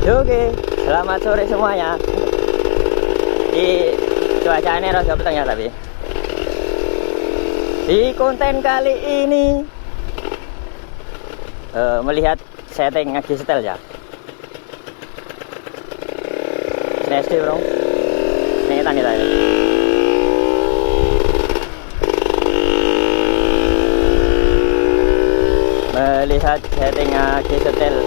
Oke, selamat sore semuanya. Di cuacanya rada peteng ya tapi. Di konten kali ini melihat setting lagi setel ya. Ini SD bro. Ini tani tadi. Melihat setting lagi setel.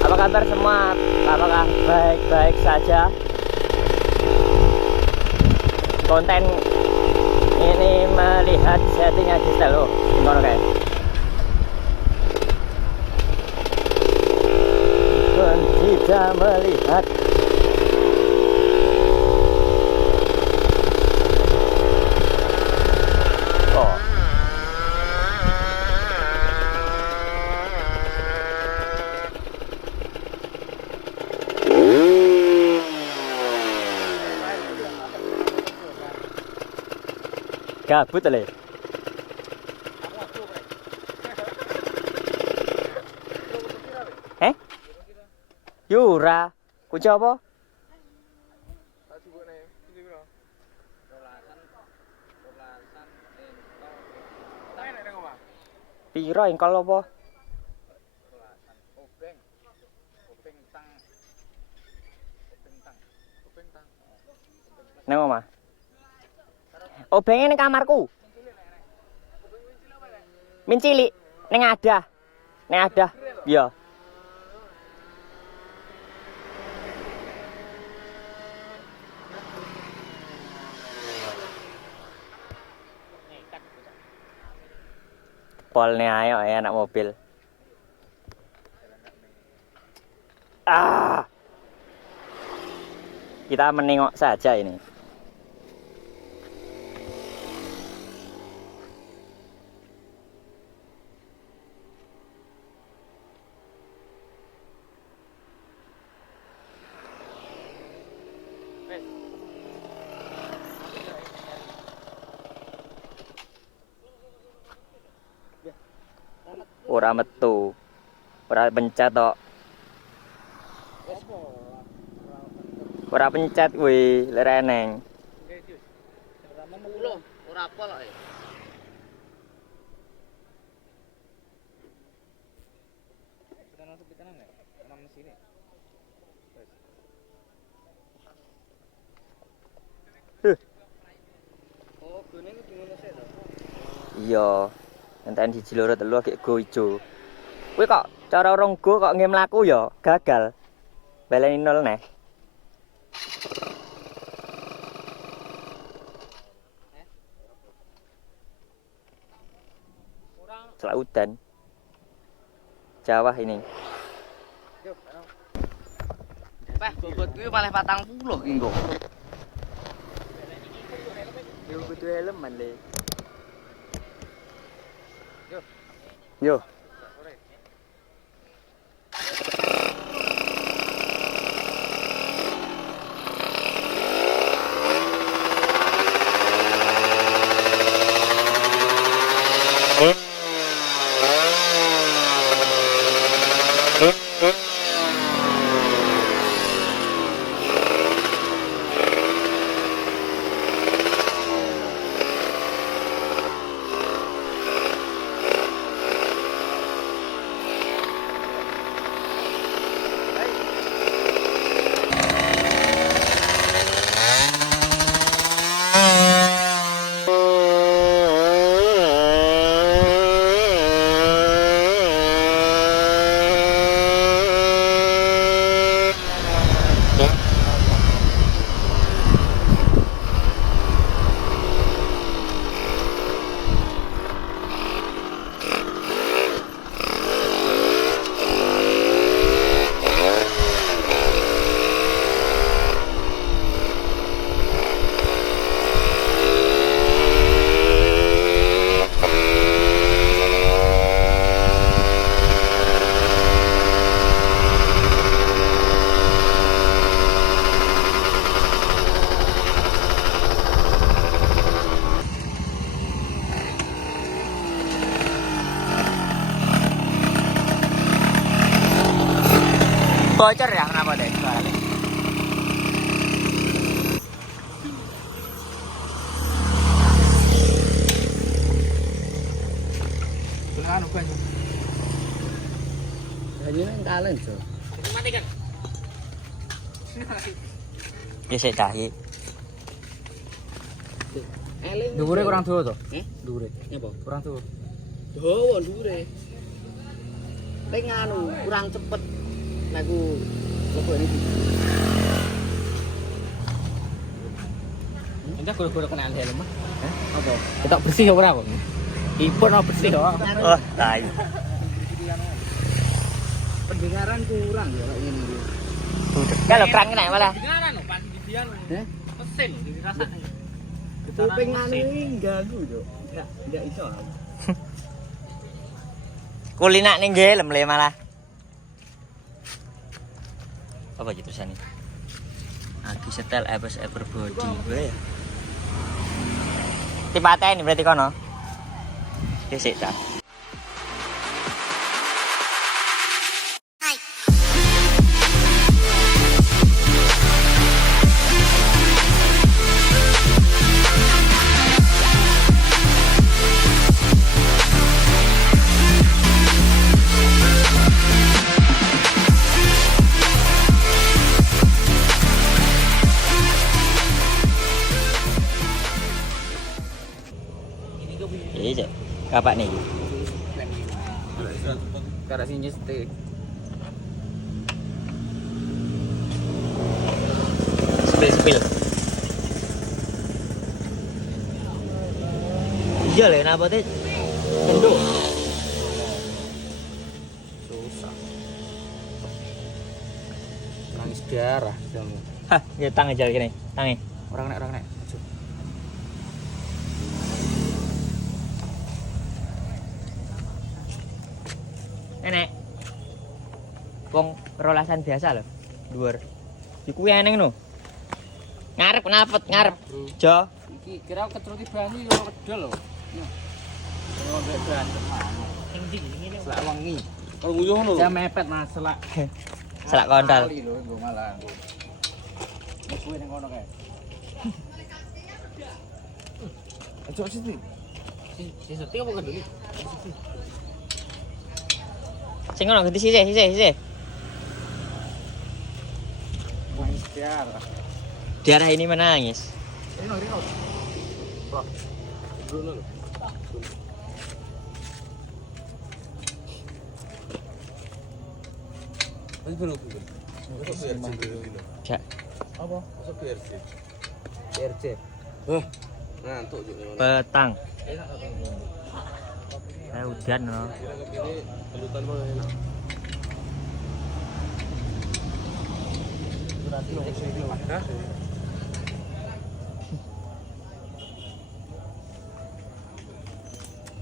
Apa kabar semua? Apakah baik-baik saja? Konten ini melihat setting lagi setel loh. Gimana kayak? Tidak melihat. Oh. Gabut le. Yura, kunci apa? Piro engkol apa? Nang omah. Obenge ning kamarku. Min cilik ning ada. Ning ada. Iya. Polne ayo ya anak mobil. Kita menengok saja ini. Ora metu. Ora pencet tok. Ora pencet kuwi, lek eneng. Ora apa lho. Pitanan enggak? Ana mesine. Oh, gone iki ngono sik to. Iya. Enten siji loro telu agek go ijo. Kowe kok cara rong go kok nge mlaku ya gagal. Baleni nol neh. Setelah udan. Jawa ini. Peh, bobot kuwi malah 40 ki engko. Yo kudu helman le. Yo. Yo. Bocor ya kenapa deh? Anu banyu. Banyune kalen, Jo. Matikan. Ya sik cahi. Dhuwure kurang dawa to? Dhuwure. Nyapa? Kurang dawa. Dawa dhuwure. Nek anu kurang cepet. Nek ku lebok iki. Entar goro-goro kenaan helm mah. Hah? Apa? Ketok bersih ora kok. Ipun apa bersih kok. Oh, tai. Pendengaran kurang ya kayak ngene iki. Kalau kerangnya naik malah. Pendengaran lho pas didian. Mesin dirasakne. Kuping anu iki ganggu, Cuk. Enggak iso. Kulinak ning helm le malah. Apa gitu tulisannya? Agi setel Ebes Everbody. Ya. Tipate ini berarti kono. Ya sik ta. Iya, kapak nih. Karena sini stick. Spill. Iya lah, kenapa teh? Kenduk. Susah. Nangis darah kamu. Hah, ya tangan aja gini, tangan. Orang nek. Nenek. Wong rolasan biasa loh. Dhuwur. Iku eneng no. Ngarep napet, ngarep. Jo. Iki kira ketruti banyu yo kedol lho. Yo mbek berantem. Sing ndi ngene selak wengi. Kalau nguyuh ngono lho. Jam mepet Mas selak. Selak kontol. Kali lho nggo malah. Wis kuwi ning kono kae. Ayo sini. Si seti apa keduli? Sing ngono ganti sisih. Nangis darah. Darah ini menangis. Rino. Bro. Bruno lho. Wis belum. Jak. Apa? Masa PRC? PRC. Ngantuk juga. Petang. Hujan no. Ini pelutan mana enak? Hah?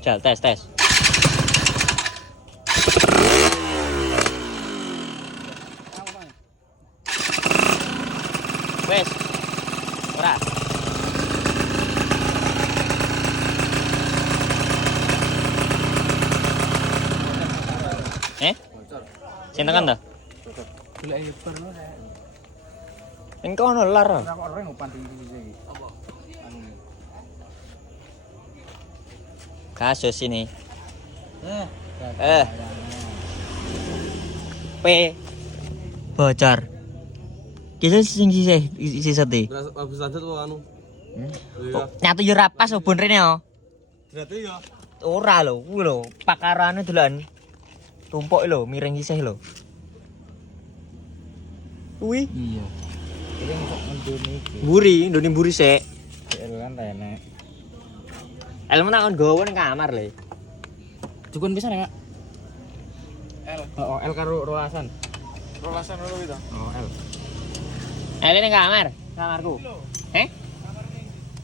Jal tes. Wes. Ora. Sing tekan to? Golek hiper lho. Ning kono lar. Ora kok ora ngopan iki iki. Apa? Anu. Kasus ini. P bocor. Kisah sing sisa teh. Habis lanjut tuh anu. Nyatu yo rapas obon rene yo. Berarti ya. Ora lho, kuwi lho, pakarane dolan. Tumpuk lho, miring sisih lho. Kuwi. Iya. Iki kok ndone iki. Ndone mburi sik. El kan enek. Elmu tak kon gowo ning kamar lho. Dukun pisan ya, Kak? L. Oh, L karo rolasan. Rolasan dulu itu. Oh, L. Ele ning kamarku.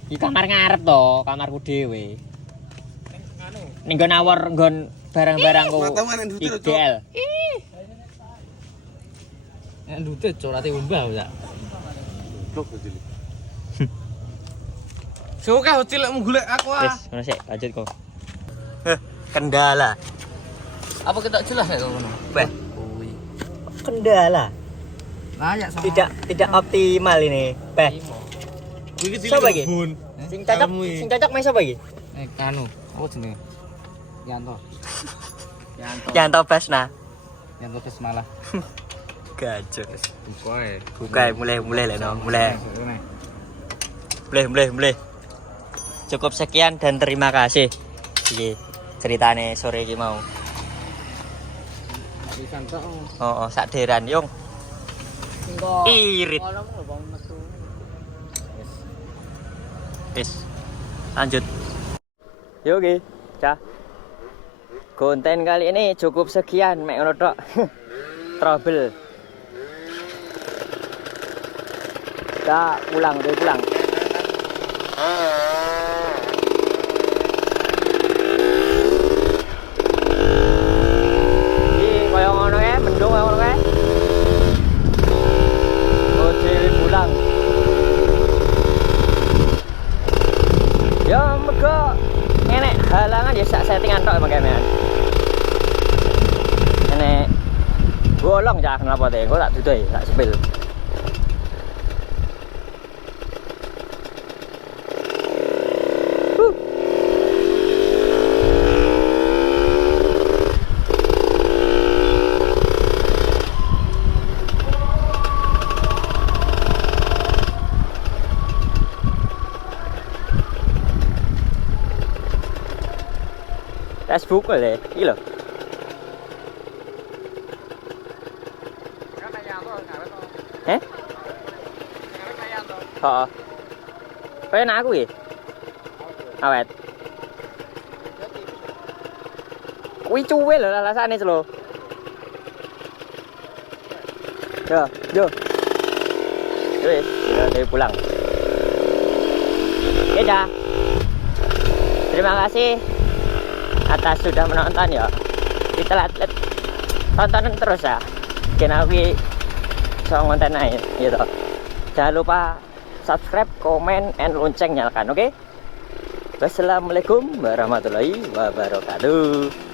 Di kamar ngarep to, kamarku dhewe. Ning nggon awor nggon barang-barangku. IGL. Nek ndute corate umbah ya. Blok jadi. Suka cilik golek aku Wis, ngono sik, lanjut kok. Kendala. Apa kita jelas ya ngono? Beh. Kendala. Layak sama. Tidak optimal ini. Beh. Siapa iki? Sing cocok main siapa iki? Kanu, apa jenenge? Yanto. Yanto Basna. Yanto tes malah. Gajah. Bukae. Bukae mulai lah no, mulai. Mulai. Cukup sekian dan terima kasih. Iki ceritane sore iki mau. Pisan tok. Oh, sak deran yung. Irit. Wis. Lanjut. Yo oke. Cah. Konten kali ini cukup sekian mek ngono tok. Trouble. Kita pulang. Iki koyo ngono kae, mendung koyo ngono kae. Ojek pulang. Ya mergo enek halangan ya sak settingan tok mangkene. Enek bolong cah kenapa teh? Kok tak duduk tak sepil. Facebook rồi iki lho. Heh? Heeh. Pengen aku ya? Awet. Kuwi cuwe lho alasane lho. Yo. Wis, kita pulang. Oke, dah. Terima kasih atas sudah menonton ya. Ditelat-telat tontonan terus ya. Kenawi soal konten aja gitu. Jangan lupa subscribe, komen, and lonceng nyalakan, oke? Wassalamualaikum warahmatullahi wabarakatuh.